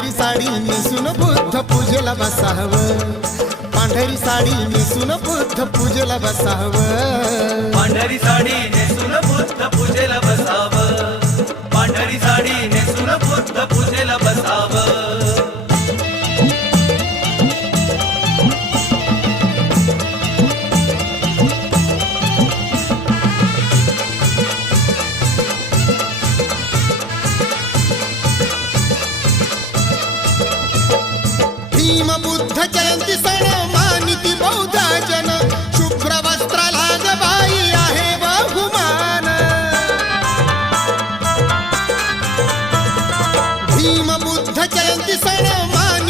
पांढरी साडी नेसून बुद्ध पूजेला बसावं, पांढरी साडी नेसून बुद्ध पूजेला बसावं, पांढरी साडी नेसून बुद्ध पूजेला बसावं, पांढरी साडी नेसून बुद्ध पूजेला बसावं. भीम बुद्ध जयंती